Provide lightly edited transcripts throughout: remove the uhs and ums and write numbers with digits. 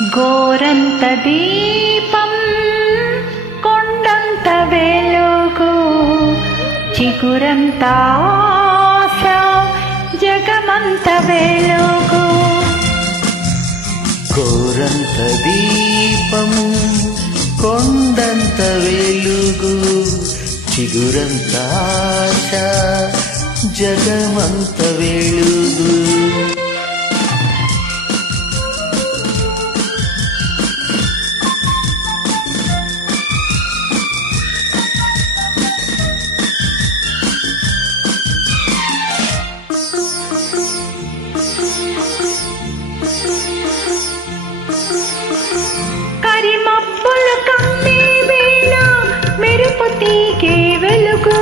గోరంత దీపం కొండంత వెలుగు చిగురంత ఆశ జగమంత వెలుగు. గోరంత దీపం కొండంత వెలుగు చిగురంత ఆశ జగమంత వెలుగు. కరిమప్పులు కమ్మే వేళ మెరుపు తీగే వెలుగు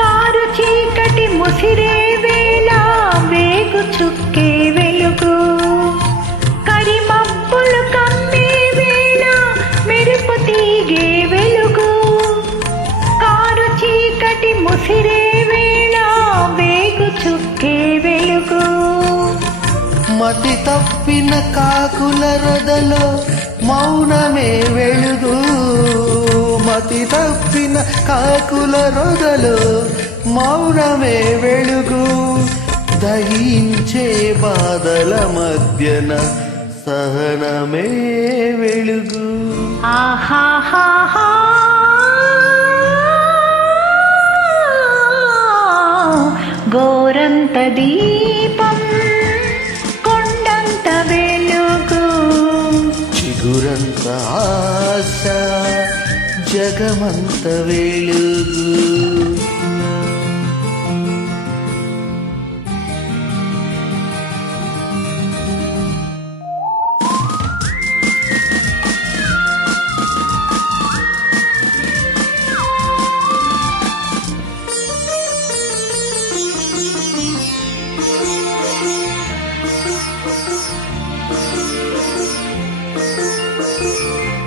కారు చీకటి ముసిరే వేళ వేగు చుక్కే వెలుగు. కరిమప్పులు కమ్మే వేళ మెరుపు తీగే వెలుగు కారు చీకటి ముసిరే వేళ వేగు చుక్కే వెలుగు. మతి తప్పిన కాకుల రొదలో మౌనమే వెలుగు. మతి తప్పిన కాకుల రొదలో మౌనమే వెలుగు. దహించే బాధల మధ్యన సహనమే వెలుగు. ఆహాహాహా గోరంత దీపం కొండంత వెలుగు చిగురంత ఆశ జగమంత వెలుగు.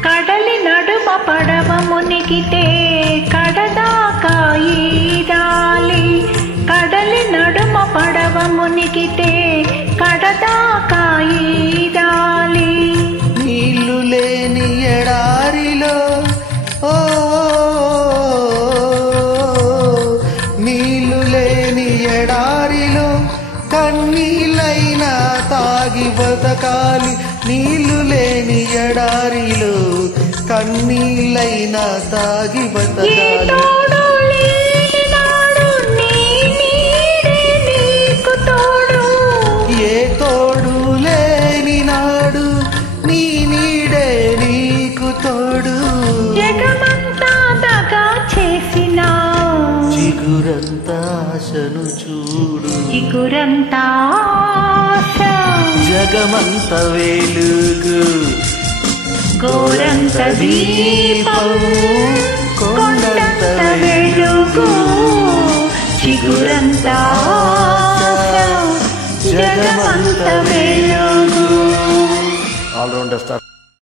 కడలి నడుమ పడవ మునిగితే కడదాకా ఈదాలి. కడలి నడుమ పడవ మునిగితే కడదాకా ఈదాలి. నీళ్లు లేని ఎడారిలో ఓ నీళ్లు లేని ఎడారిలో కన్నీళ్ళైనా తాగి బతకాలి. నీళ్లు లేని ఎడారిలో కన్నీళ్ళైనా తాగి బతకాలి. ఏ తోడు లేని నాడు నీ నీడే నీకు తోడు. జగమంతా దగా చేసిన చిగురంత ఆశను చూడు. చిగురంత ఆశ జగమంత వెలుగు. గోరంత దీపం కొండంత వెలుగు చిగురంత ఆశ జగమంత వెలుగు. Allrounder star.